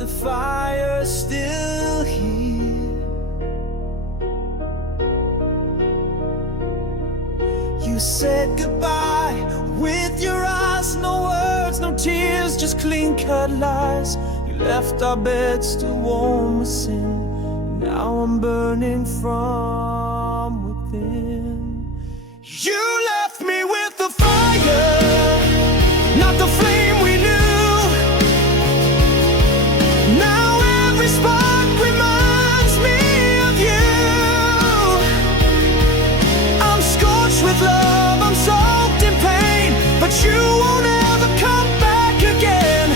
the fire still here. You said goodbye with your eyes, no words, no tears, just clean-cut lies. You left our bed still warm with sin. Now I'm burning from within. You left me with the fire, not the flame we knew. Now every spark reminds me of you. I'm scorched with love, I'm soaked in pain, but you won't ever come back again.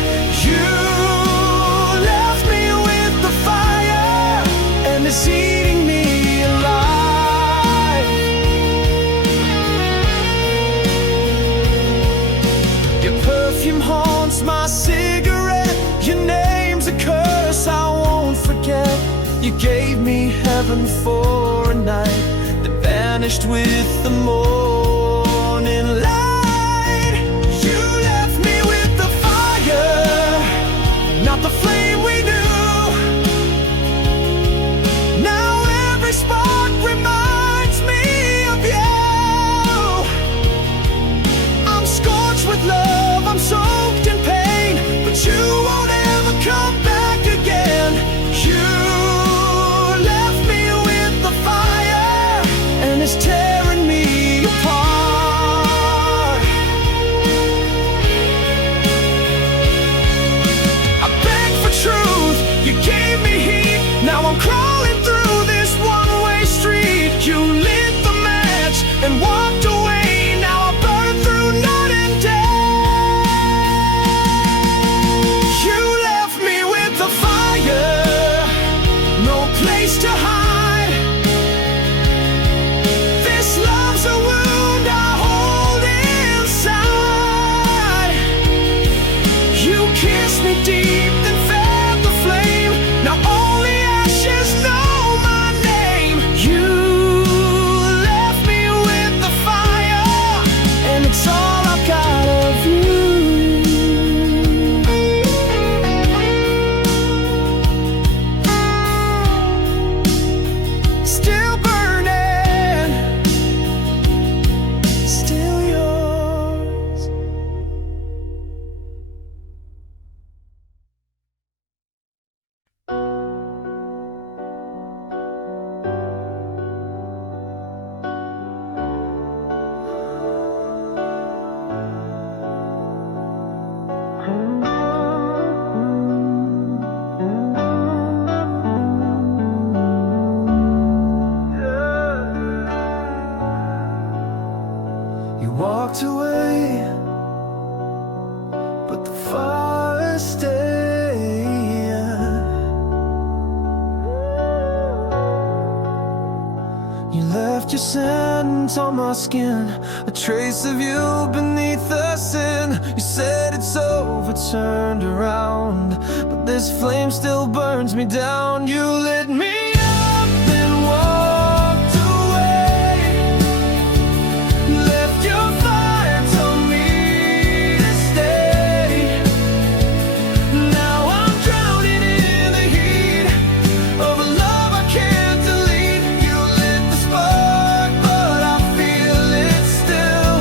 You left me with the fire, and it's eating me alive. Your perfume haunts my cigarette, your name's a curse I won't forget. You gave me heaven for a night that vanished with the morning light. You left me with the fire, not the flame we knew. Now every spark reminds me of you. I'm scorched with love, I'm soaked in pain, but you won't ever come back again. You left me with the fire, and it's tearing me apart. I begged for truth, you gave me heat. Now I'm crawling through this one-way street. You lit the match and walked away. Now I burn through night and day. You left me with the fire, no place to hide. This love's a wound I hold inside. You kissed me deep, then fed the flame. Now only ashes know my name. You left me with the fire, and it's all I've got of you. Still burning, still yours. You walked away, but the fire stayed. You left your scent on my skin, a trace of you beneath the sin. You said it's over, turned around, but this flame still burns me down. You lit me up, then walked away. Left your fire, told me to stay. Now I'm drowning in the heat of a love I can't delete. You lit the spark, but I feel it still.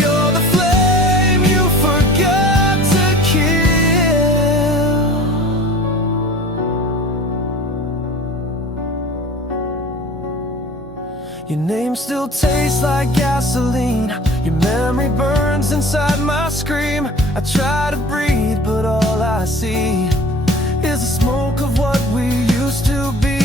You're the flame you forgot to kill. Your name still tastes like gasoline. Your memory burns inside my scream. I try to breathe, but all I see is the smoke of what we used to be.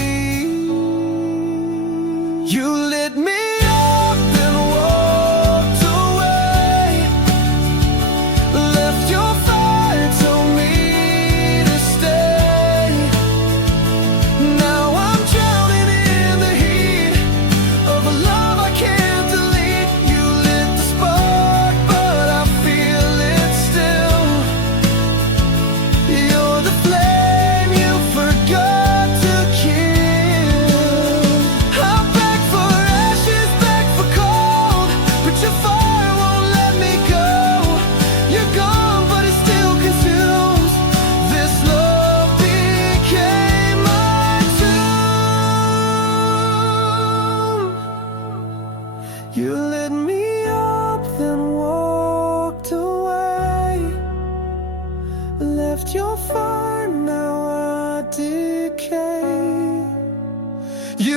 You lit me up, then walked away. Left your fire, told me to stay. Now I'm drowning in the heat of a love I can't delete. You lit the spark, but I feel it still. You're the flame you forgot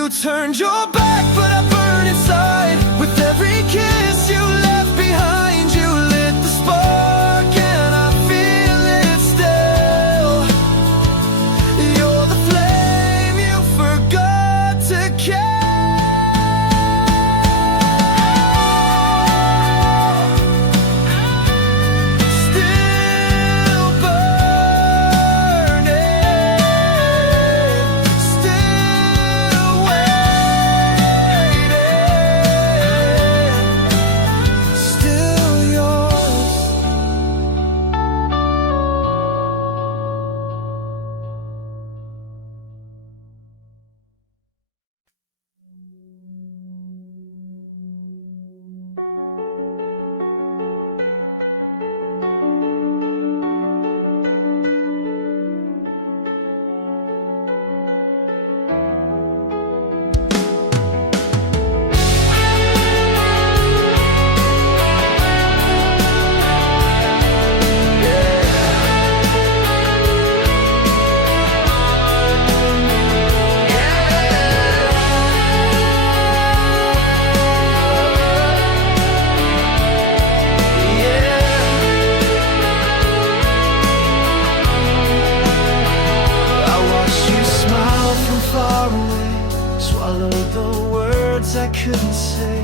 You turned your back, but I burn inside. With every kiss you left behind, you lit the spark and I feel it still. You're the flame you forgot to kill. I couldn't say.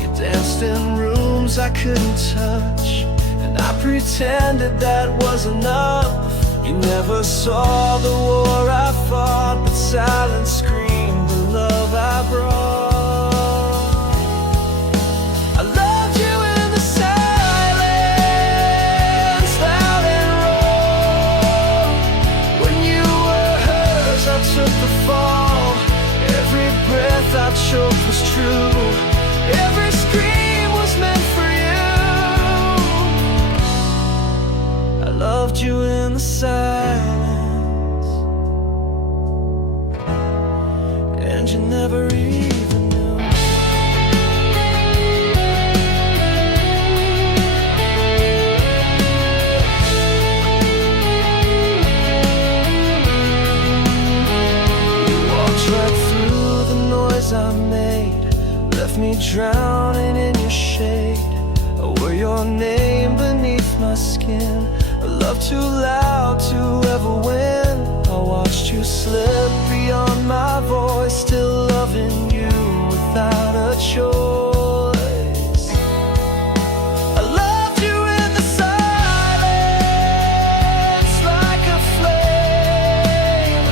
You danced in rooms I couldn't touch, and I pretended that was enough. You never saw the war I fought, but silence screamed the love I brought. I loved you in the silence, loud and raw. When you were hers, I took the fall. Every breath I choked was true. Every scream was meant for you. I loved you in the silence, and you never even knew. You walked right through the noise I made, left me drowning in your shade. I wore your name beneath my skin, a love too loud to ever win. I watched you slip beyond my voice, still loving you without a choice. I loved you in the silence, like a flame,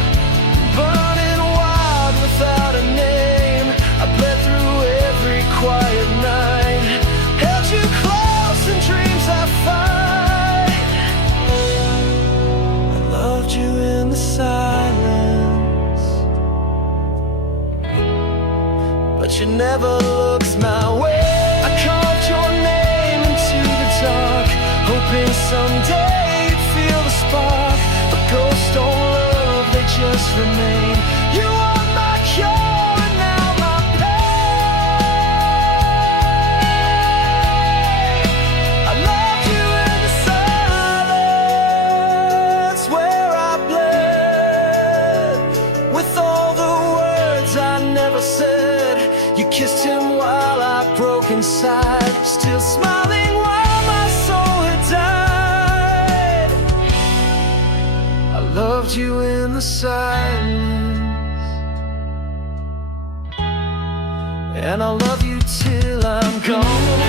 burning wild without a name. I bled through every quiet night, held you close in dreams I fight. I loved you in the silence, but you never looked my way. I carved your name into the dark, hoping someday you'd feel the spark. But ghosts don't love, they just remain. You are my cure and now my pain. I loved you in the silence, where I bled with all the words I never said. You kissed him while I broke inside, still smiling while my soul had died. I loved you in the silence, and I'll love you till I'm gone.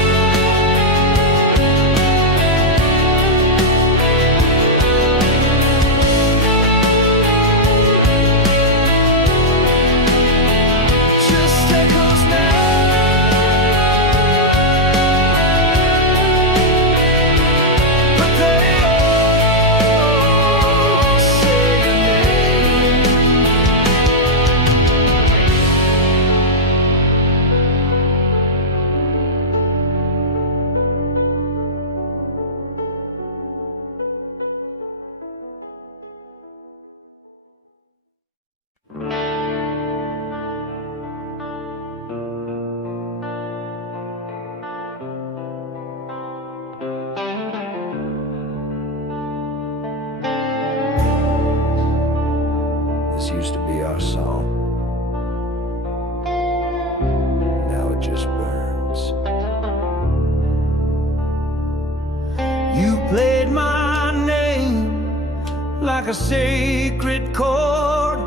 played my name like a sacred chord,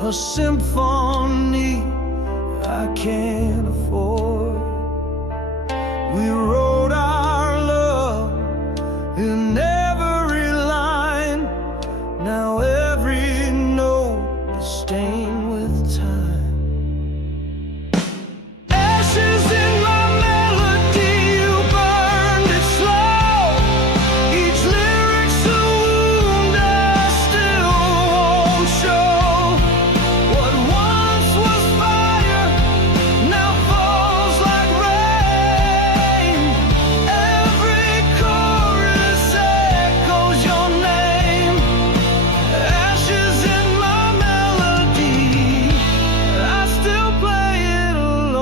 a symphony I can't afford. We wrote our love in every line. Now every note is stained with time. Ashes in my melody, you burned it slow. Each lyric's a wound I still won't show. What once was fire now falls like rain. Every chorus echoes your name. Ashes in my melody, I still play it alone.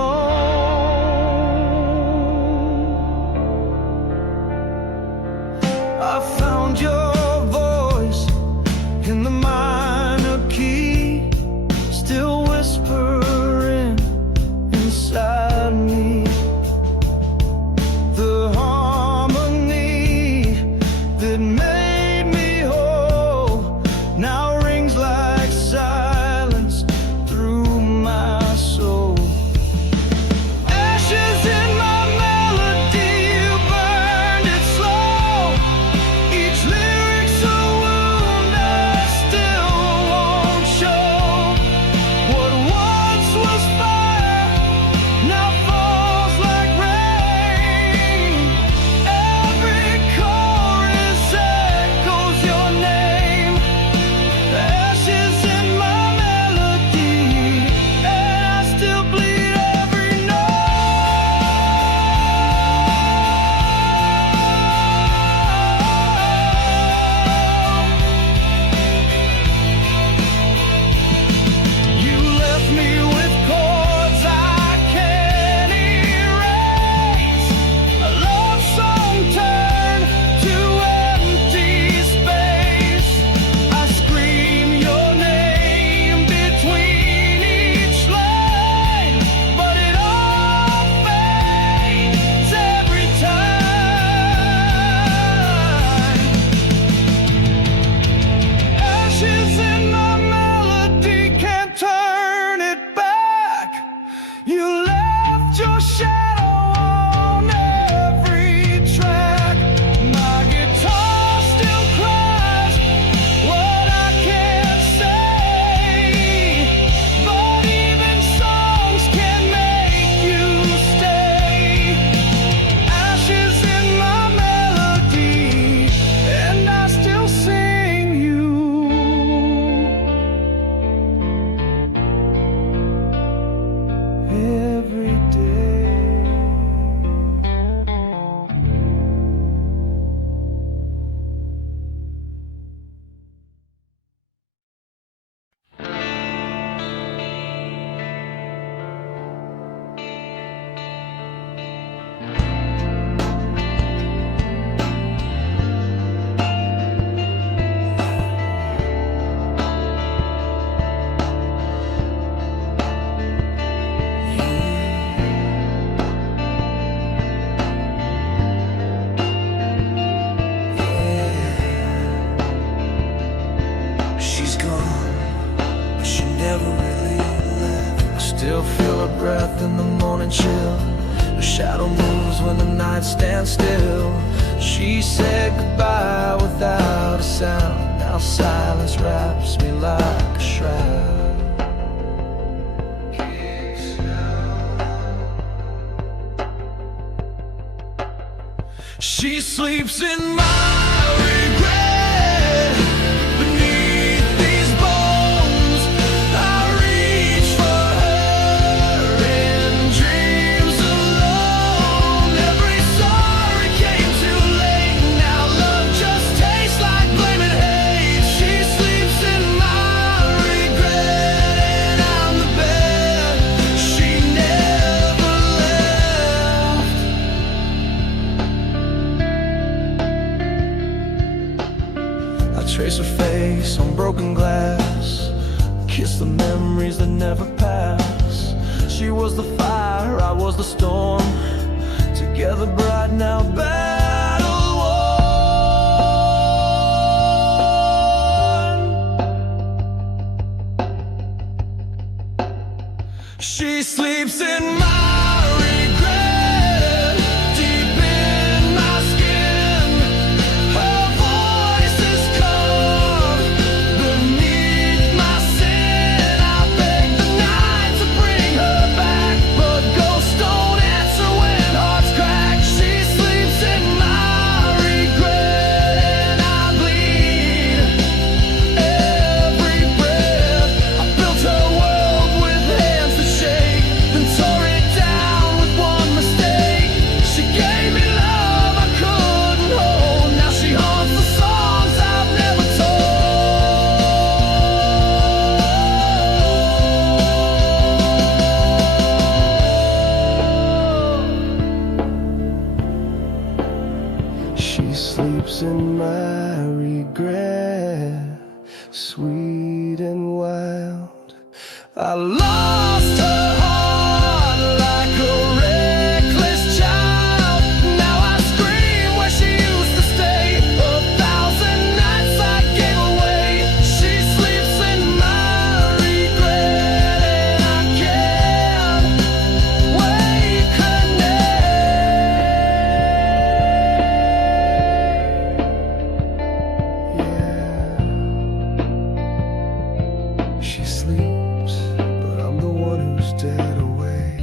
I found your voice in the minor key, still whispering inside me. The harmony that made me whole now rings like silence through my soul. Ashes in my melody, you burned it slow. Each lyric's a wound I still won't show. What once was fire now falls like rain. Every chorus echoes your name. Ashes in my melody, and I still bleed every You left me with chords I can't erase. A love song turned to empty space. I scream your name between each line, but it all fades every time. Ashes in my melody, can't turn it back. You left your shadow on every track. My guitar still cries what I can't say, but even songs can make you stay. Ashes in my melody, and I still sing you every day. She's gone, but she never really left. I still feel her breath in the morning chill. Her shadow moves when the night stands still. She said goodbye without a sound. Now silence wraps me like a shroud. She sleeps in my regret. Beneath these bones, I reach for her in dreams alone. Every sorry came too late. Now love just tastes like blame and hate. She sleeps in my regret, and I'm the bed she never left. I trace her face on broken glass, kiss the memories that never pass. She was the fire, I was the storm, together bright now battle worn. She sleeps in my regret, deep in my skin. Her voice is calm beneath my sin. I beg the night to bring her back, but ghosts don't answer when hearts crack. She sleeps in my regret, and I bleed every breath. I built her world with hands that shake, then tore it down with one mistake. She gave me love I couldn't hold. Now she haunts the songs I've never told. She sleeps in my regret, sweet and wild. I lost her heart like a reckless child. Now I scream where she used to stay. 1,000 nights I gave away. She sleeps in my regret, and I can't wake her name. Yeah, she sleeps, but I'm the one who's dead away.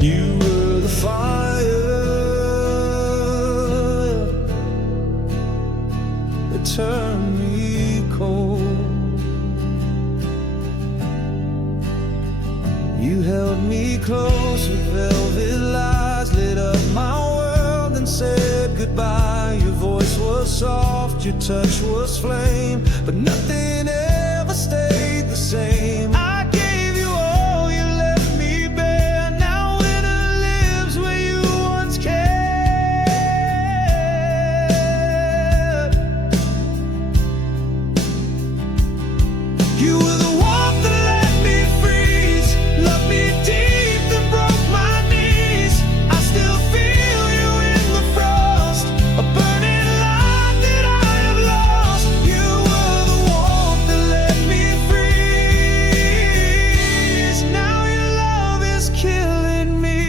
You were the fire that turned me cold. You held me close with velvet lies, lit up my world and said goodbye. Your voice was soft, your touch was flame, but nothing ever stayed the same. I gave you all, you left me bare. Now winter lives where you once cared. You were the warmth that let me freeze, loved me deep then broke my knees. I still feel you in the frost, a burning light that I have lost. You were the warmth that let me freeze. Now your love is killing me.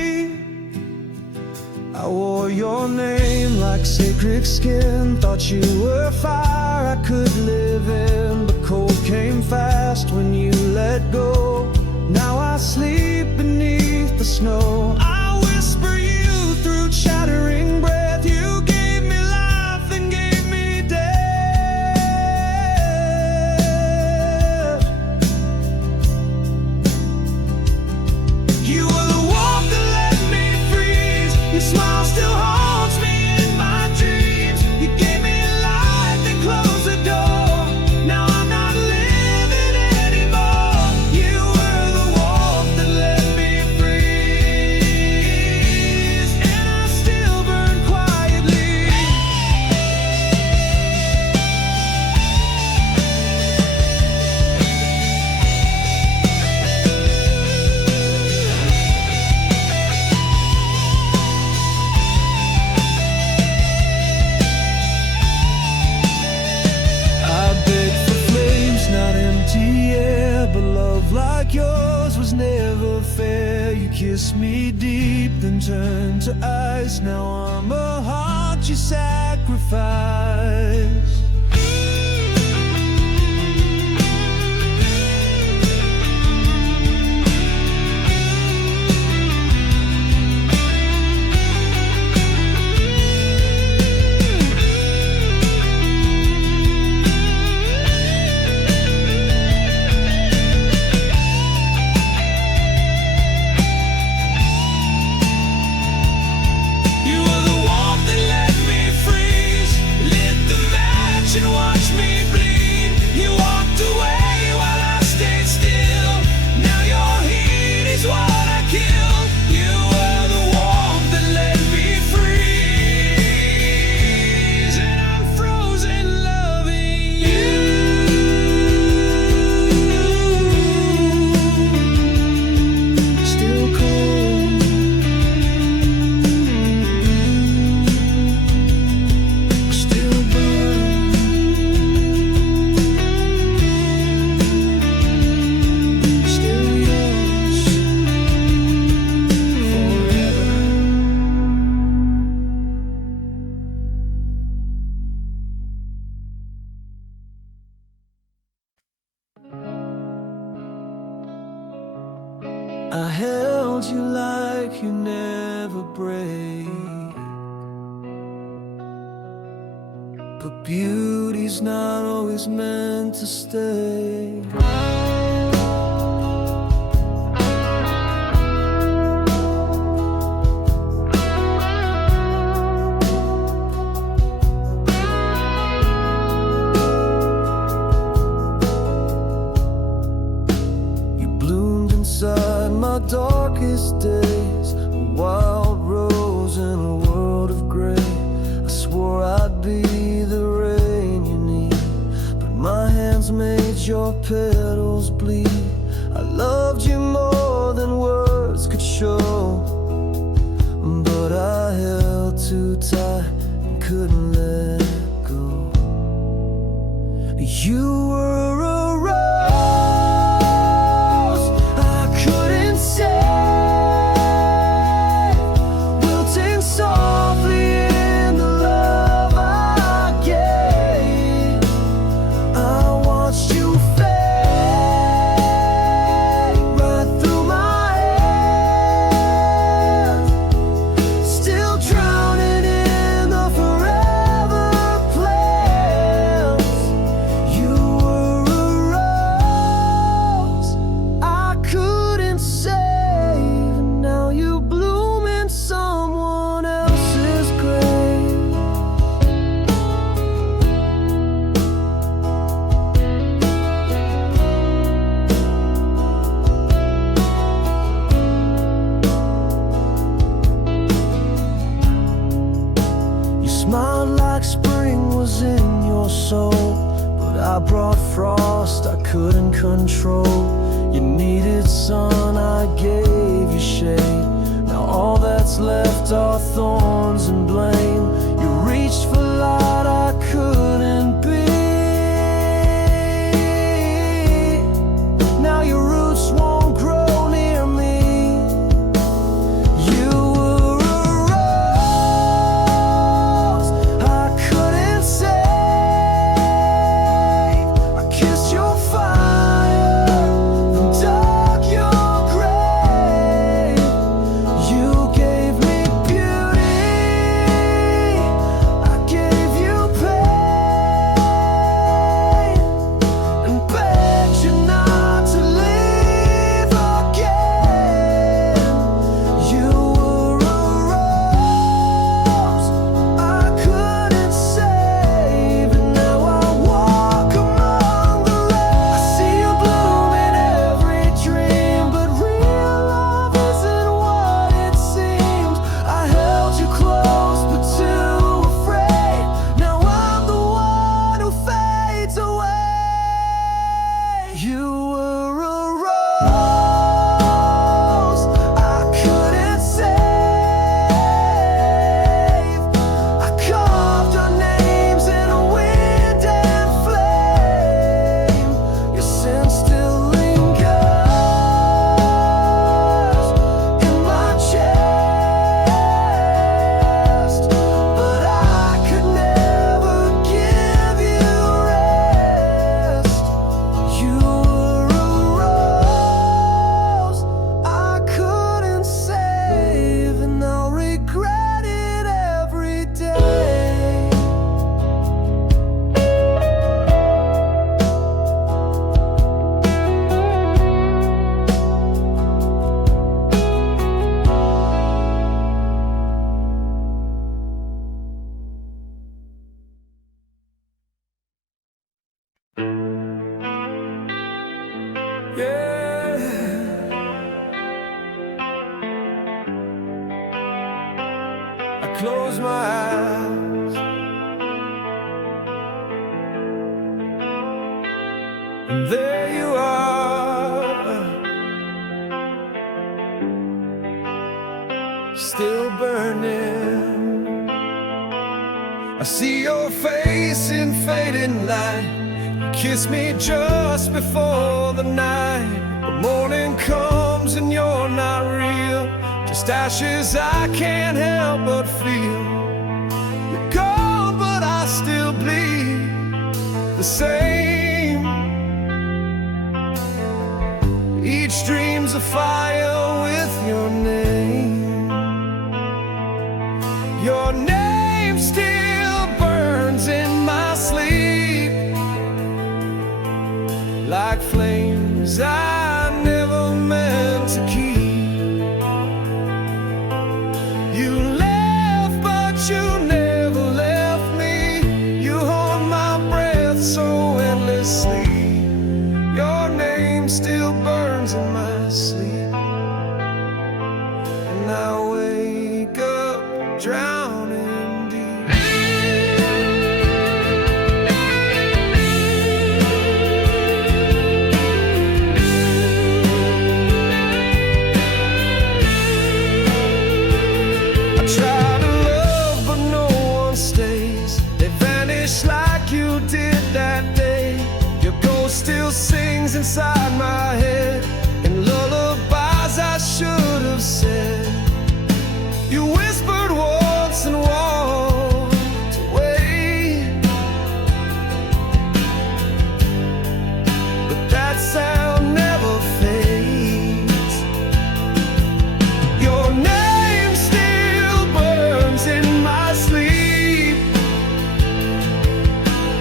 I wore your name like sacred skin, thought you were fire I could live in, but cold came fast when you let go. Now I sleep beneath the snow. I whisper you through chattering breath. You gave me life and gave me death. You were the warmth that let me freeze. Your smile still haunts me in my dreams. You gave me light, then closed the door. Now I'm not living anymore. You were the warmth that let me freeze, and I still burn quietly. I begged for flames, not empty air, but love like yours was never fair. You kissed me deep, then turned to ice. Now I'm a heart you sacrificed. You were the warmth that let me free. but beauty's not always meant to stay. Inside my darkest days, a wild rose in a world of gray. I swore I'd be the rain you need, but my hands made your petals bleed. I loved you more than words could show, but I held too tight and couldn't let go. You were a I brought frost I couldn't control. You needed sun, I gave you shade. Now all that's left are thorns and blame. You reached for light I couldn't be. Now your roots won't grow near me. You were a rose I couldn't save. I close my eyes and there you are, still burning. I see your face in fading light. You kiss me just before the night. The morning comes and you're not real, just ashes I can't help but feel. You're gone but I still bleed the same. Each dream's a fire with your name. Your name still burns in my like flames I never meant to keep. You left, but you never left me. You hold my breath so endlessly. Your name still burns in my sleep, and I wake up drowning deep. I try to love, but no one stays. They vanish like you did that day. Your ghost still sings inside my head, and lullabies I should have said. You whispered once and walked away, but that sound never fades. Your name still burns in my sleep,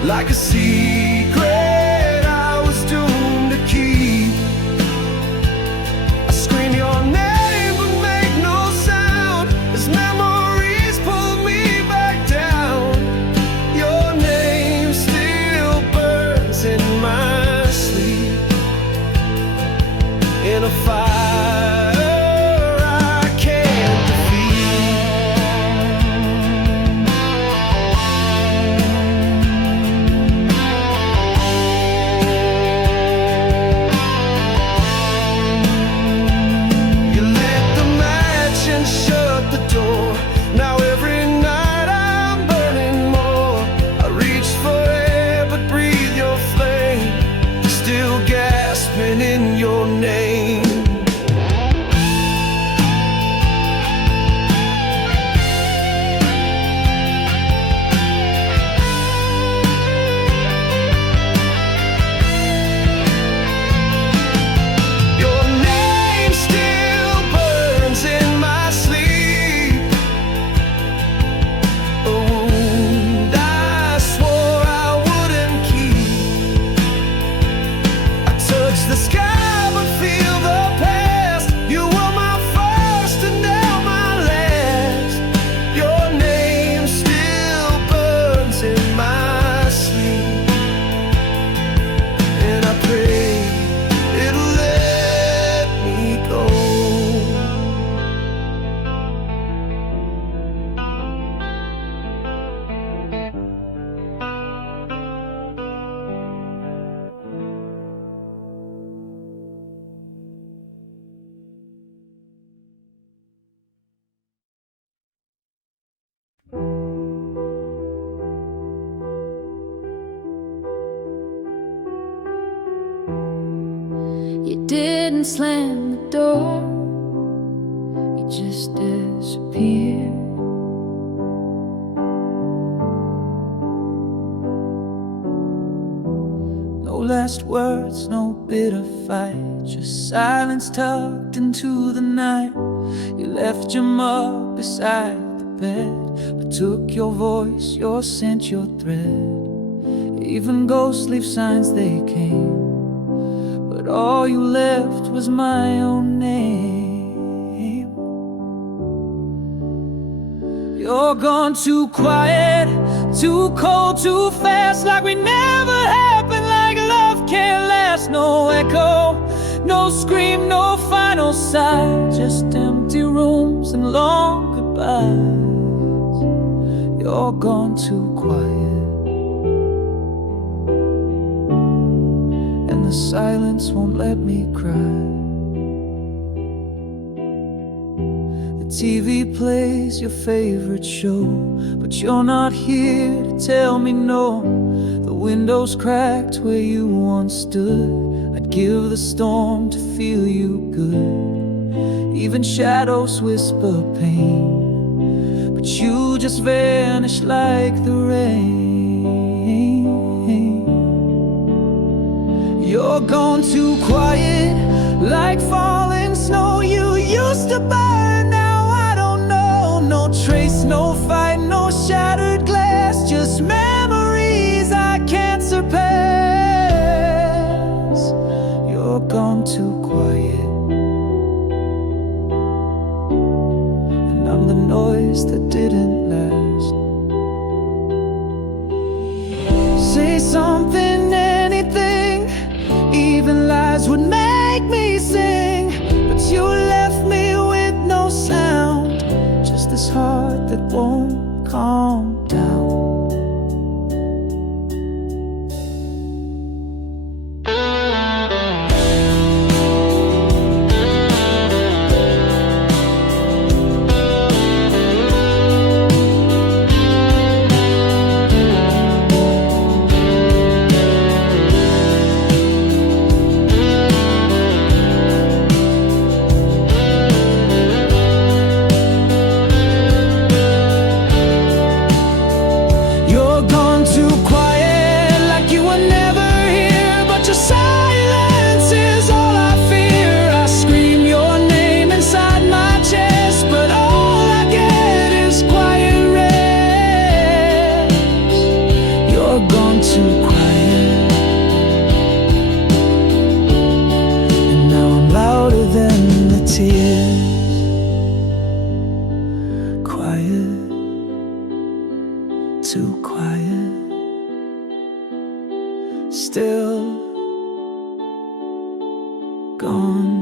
like a secret I was doomed to keep. I scream your name but make no sound, as memories pull me back down. Your name still burns in my sleep, in a fire I can't shut the door. Now every night I'm burning more. I reach for air but breathe your flame, still gasping in your name. Your name still burns in my sleep, a wound I swore I wouldn't keep. I touch the sky but feel the past. You were my first and now my last. Your name still burns in my sleep, and I pray it'll let me go. You didn't slam the door, you just disappeared. No last words, no bitter fight, just silence tucked into the night. You left your mug beside the bed, but took your voice, your scent, your thread. Even ghosts leave signs they came, but all you left was my own name. You're gone too quiet, too cold, too fast, like we never happened, like love can't last. No echo, no scream, no final sigh, just empty rooms and long goodbyes. You're gone too quiet, and the silence won't let me cry. The TV plays your favorite show, but you're not here to tell me no. The windows cracked where you once stood. I'd give the storm to feel you good. Even shadows whisper pain, but you just vanish like the rain. You're gone too quiet, like falling snow. You used to burn, now I don't know. No trace, no fight, no shattered glass, just memories I can't surpass. say something, anything, even lies would make me sing. But you left me with no sound, just this heart that won't calm down. Too quiet, still gone.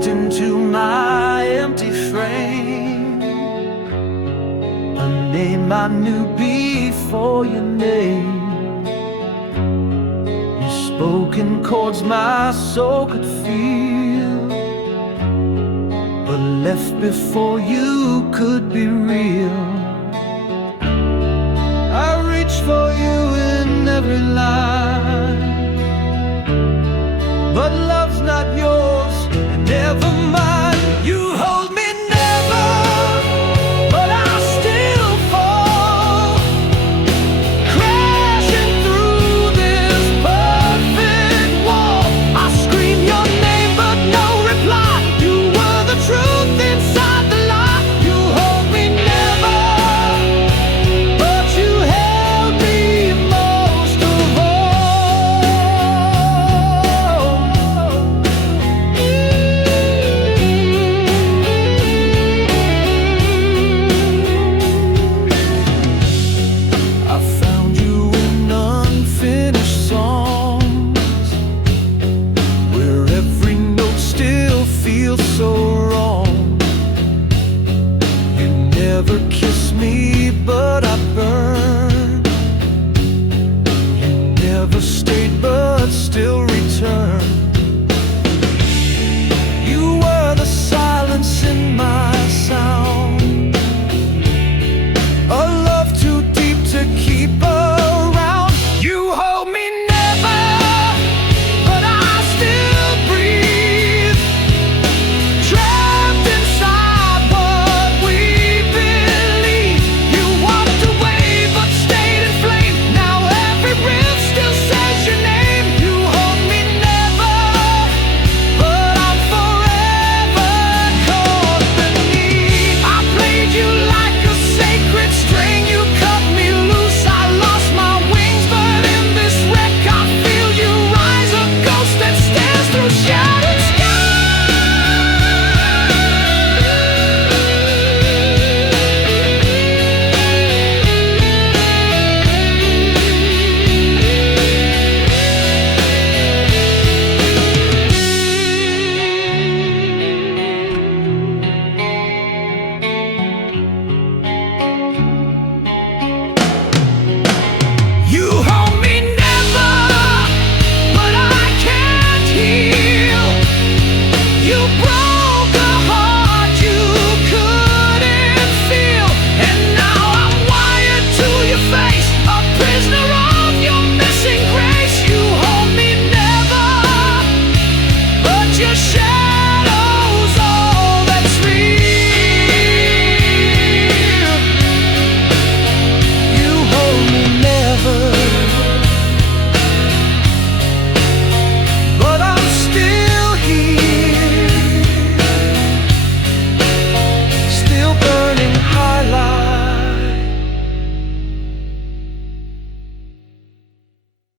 Into my empty frame, a name I knew before your name. You spoke in chords my soul could feel, but left before you could be real. I reached for you in every line, but love's not yours. Never mind, you hold me never, but I'll still fall, crashing through this perfect wall. I scream your name, but no reply. You were the truth inside the lie. You hold me never, but you held me most of all. So wrong. You never kissed me, but I burned. You never stayed, but still returned.